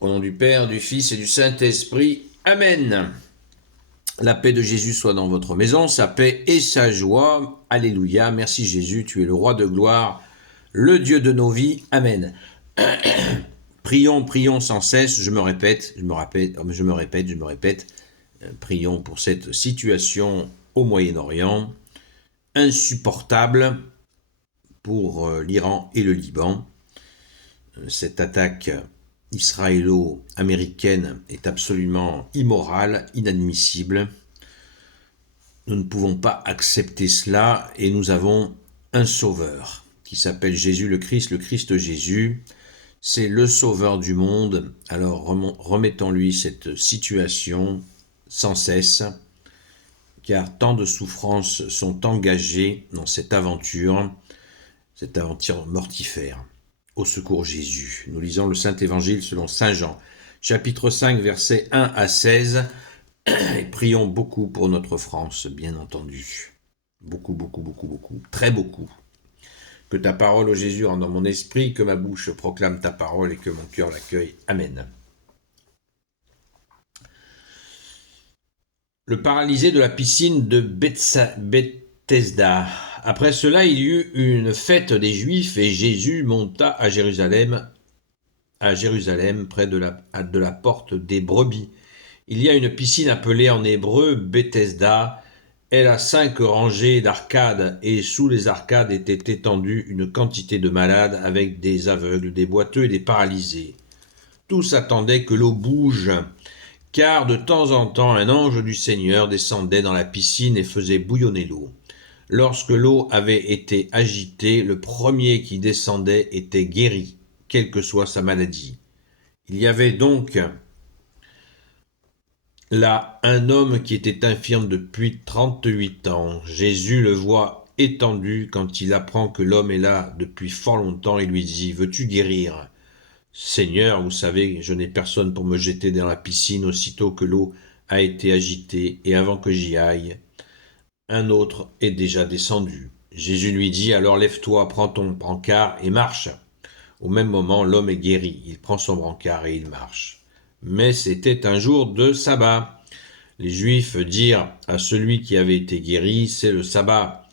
Au nom du Père, du Fils et du Saint-Esprit. Amen. La paix de Jésus soit dans votre maison, sa paix et sa joie. Alléluia. Merci Jésus, tu es le roi de gloire, le Dieu de nos vies. Amen. Prions, prions sans cesse. Je me répète. Prions pour cette situation au Moyen-Orient, insupportable pour l'Iran et le Liban. Cette attaque israélo-américaine est absolument immorale, inadmissible. Nous ne pouvons pas accepter cela et nous avons un sauveur qui s'appelle Jésus le Christ Jésus. C'est le sauveur du monde. Alors remettons-lui cette situation sans cesse, car tant de souffrances sont engagées dans cette aventure mortifère. Au secours Jésus. Nous lisons le Saint-Évangile selon Saint Jean, chapitre 5, versets 1 à 16, et prions beaucoup pour notre France, bien entendu. Beaucoup, très beaucoup. Que ta parole, ô Jésus, rentre dans mon esprit, que ma bouche proclame ta parole et que mon cœur l'accueille. Amen. Le paralysé de la piscine de Bethesda. Après cela, il y eut une fête des Juifs et Jésus monta à Jérusalem, près de la porte des brebis. Il y a une piscine appelée en hébreu Bethesda. Elle a 5 rangées d'arcades et sous les arcades était étendue une quantité de malades avec des aveugles, des boiteux et des paralysés. Tous attendaient que l'eau bouge, car de temps en temps un ange du Seigneur descendait dans la piscine et faisait bouillonner l'eau. Lorsque l'eau avait été agitée, le premier qui descendait était guéri, quelle que soit sa maladie. Il y avait donc là un homme qui était infirme depuis 38 ans. Jésus le voit étendu quand il apprend que l'homme est là depuis fort longtemps et lui dit « Veux-tu guérir ?» « Seigneur, vous savez, je n'ai personne pour me jeter dans la piscine aussitôt que l'eau a été agitée et avant que j'y aille. Un autre est déjà descendu. » Jésus lui dit « Alors lève-toi, prends ton brancard et marche. » Au même moment, l'homme est guéri. Il prend son brancard et il marche. Mais c'était un jour de sabbat. Les Juifs dirent à celui qui avait été guéri, « C'est le sabbat.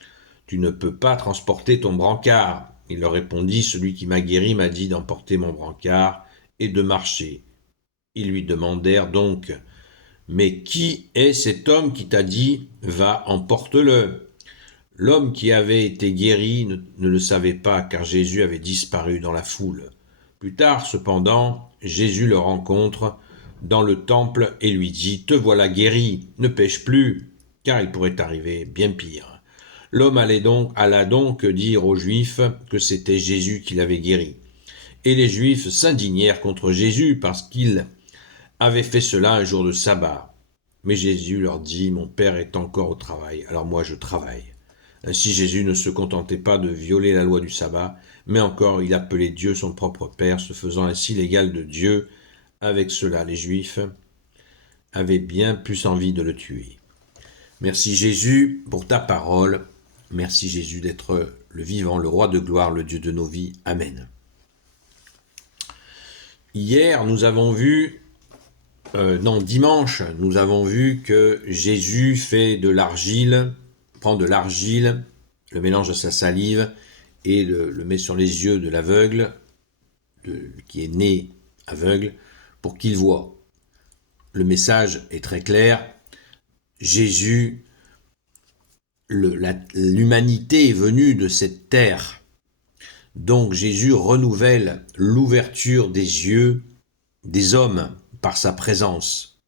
Tu ne peux pas transporter ton brancard. » Il leur répondit, « Celui qui m'a guéri m'a dit d'emporter mon brancard et de marcher. » Ils lui demandèrent donc, « Mais qui est cet homme qui t'a dit, va, emporte-le » L'homme qui avait été guéri ne le savait pas, car Jésus avait disparu dans la foule. Plus tard, cependant, Jésus le rencontre dans le temple et lui dit « Te voilà guéri, ne pêche plus, car il pourrait t'arriver bien pire. » L'homme alla donc dire aux Juifs que c'était Jésus qui l'avait guéri. Et les Juifs s'indignèrent contre Jésus parce qu'il avait fait cela un jour de sabbat. Mais Jésus leur dit « Mon Père est encore au travail, alors moi je travaille. » Ainsi Jésus ne se contentait pas de violer la loi du sabbat, mais encore il appelait Dieu son propre Père, se faisant ainsi l'égal de Dieu. Avec cela, les Juifs avaient bien plus envie de le tuer. Merci Jésus pour ta parole. Merci Jésus d'être le vivant, le roi de gloire, le Dieu de nos vies. Amen. Hier, nous avons vu, dimanche, nous avons vu que Jésus prend de l'argile, le mélange à sa salive et le met sur les yeux de l'aveugle, qui est né aveugle, pour qu'il voie. Le message est très clair. Jésus, l'humanité est venue de cette terre. Donc Jésus renouvelle l'ouverture des yeux des hommes par sa présence.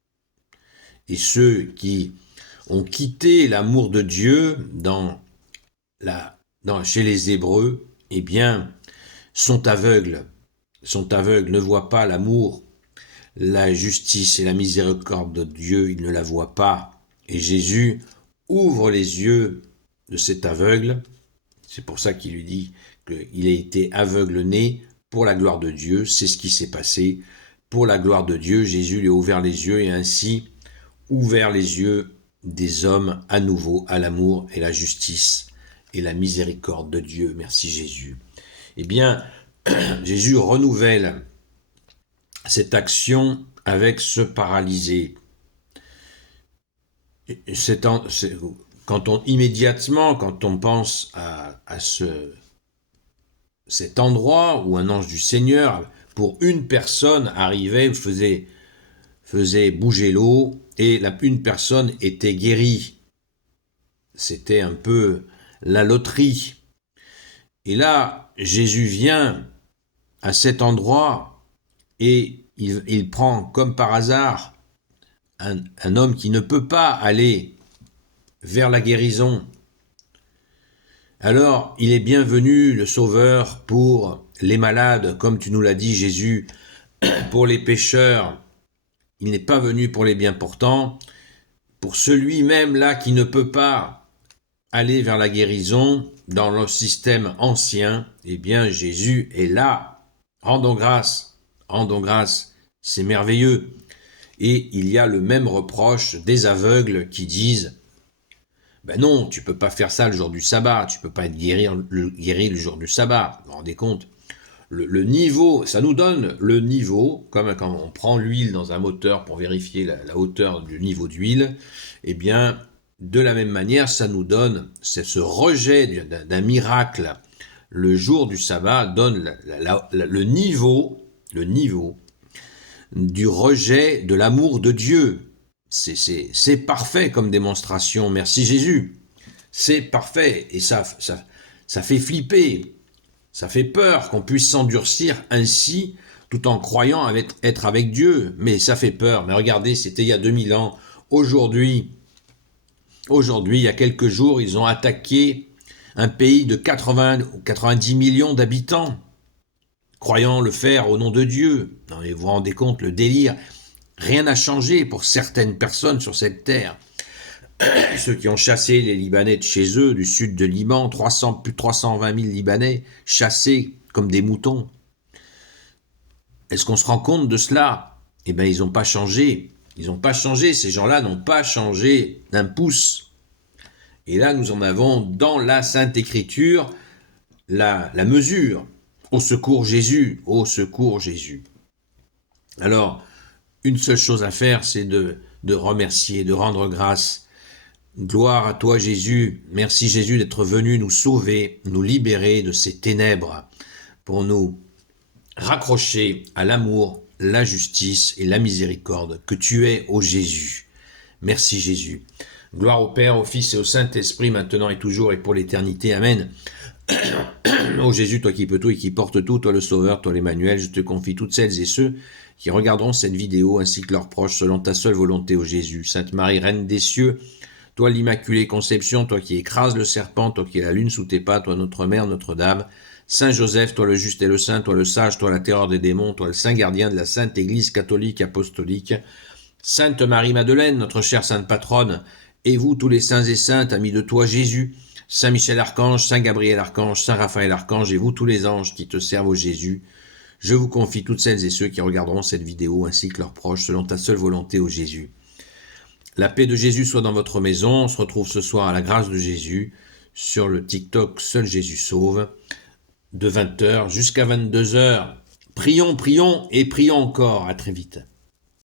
Et ceux qui ont quitté l'amour de Dieu chez les Hébreux, eh bien, sont aveugles, ne voient pas l'amour, la justice et la miséricorde de Dieu, ils ne la voient pas. Et Jésus ouvre les yeux de cet aveugle. C'est pour ça qu'il lui dit qu'il a été aveugle-né pour la gloire de Dieu. C'est ce qui s'est passé. Pour la gloire de Dieu, Jésus lui a ouvert les yeux et ainsi ouvert les yeux des hommes à nouveau à l'amour et la justice et la miséricorde de Dieu. Merci Jésus. Eh bien, Jésus renouvelle cette action avec ce paralysé. Quand on pense à cet endroit où un ange du Seigneur, pour une personne, arrivait, faisait bouger l'eau, et une personne était guérie. C'était un peu la loterie. Et là, Jésus vient à cet endroit et il prend comme par hasard un homme qui ne peut pas aller vers la guérison. Alors, il est bienvenu, le Sauveur, pour les malades, comme tu nous l'as dit, Jésus, pour les pécheurs. Il n'est pas venu pour les bien portants. Pour celui même là qui ne peut pas aller vers la guérison dans le système ancien, eh bien Jésus est là. Rendons grâce, c'est merveilleux. Et il y a le même reproche des aveugles qui disent « Ben non, tu peux pas faire ça le jour du sabbat, tu peux pas être guéri le jour du sabbat. » Vous vous rendez compte ? Le niveau, ça nous donne le niveau, comme quand on prend l'huile dans un moteur pour vérifier la hauteur du niveau d'huile, eh bien, de la même manière, ça nous donne, c'est ce rejet d'un miracle le jour du sabbat donne le niveau du rejet de l'amour de Dieu. C'est parfait comme démonstration, merci Jésus. C'est parfait et ça fait flipper. Ça fait peur qu'on puisse s'endurcir ainsi tout en croyant être avec Dieu. Mais ça fait peur. Mais regardez, c'était il y a 2000 ans. Aujourd'hui, il y a quelques jours, ils ont attaqué un pays de 80 ou 90 millions d'habitants, croyant le faire au nom de Dieu. Non, mais vous vous rendez compte, le délire. Rien n'a changé pour certaines personnes sur cette terre. Ceux qui ont chassé les Libanais de chez eux, du sud de Liban, plus de 320 000 Libanais chassés comme des moutons. Est-ce qu'on se rend compte de cela ? Eh bien, ils n'ont pas changé. Ils n'ont pas changé. Ces gens-là n'ont pas changé d'un pouce. Et là, nous en avons dans la Sainte Écriture la mesure. Au secours Jésus, au secours Jésus. Alors, une seule chose à faire, c'est de remercier, de rendre grâce. Gloire à toi Jésus, merci Jésus d'être venu nous sauver, nous libérer de ces ténèbres, pour nous raccrocher à l'amour, la justice et la miséricorde que tu es, ô Jésus. Merci Jésus. Gloire au Père, au Fils et au Saint-Esprit, maintenant et toujours et pour l'éternité. Amen. Ô Jésus, toi qui peux tout et qui portes tout, toi le Sauveur, toi l'Emmanuel, je te confie toutes celles et ceux qui regarderont cette vidéo ainsi que leurs proches selon ta seule volonté, ô Jésus. Sainte Marie, Reine des cieux, toi l'Immaculée Conception, toi qui écrases le serpent, toi qui es la lune sous tes pas, toi notre Mère, Notre-Dame, Saint Joseph, toi le juste et le saint, toi le sage, toi la terreur des démons, toi le saint gardien de la Sainte Église catholique apostolique, Sainte Marie-Madeleine, notre chère Sainte Patronne, et vous tous les saints et saintes, amis de toi Jésus, Saint Michel Archange, Saint Gabriel Archange, Saint Raphaël Archange, et vous tous les anges qui te servent au Jésus, je vous confie toutes celles et ceux qui regarderont cette vidéo ainsi que leurs proches selon ta seule volonté, ô Jésus. La paix de Jésus soit dans votre maison. On se retrouve ce soir à la grâce de Jésus sur le TikTok Seul Jésus Sauve de 20h jusqu'à 22h. Prions et prions encore. À très vite.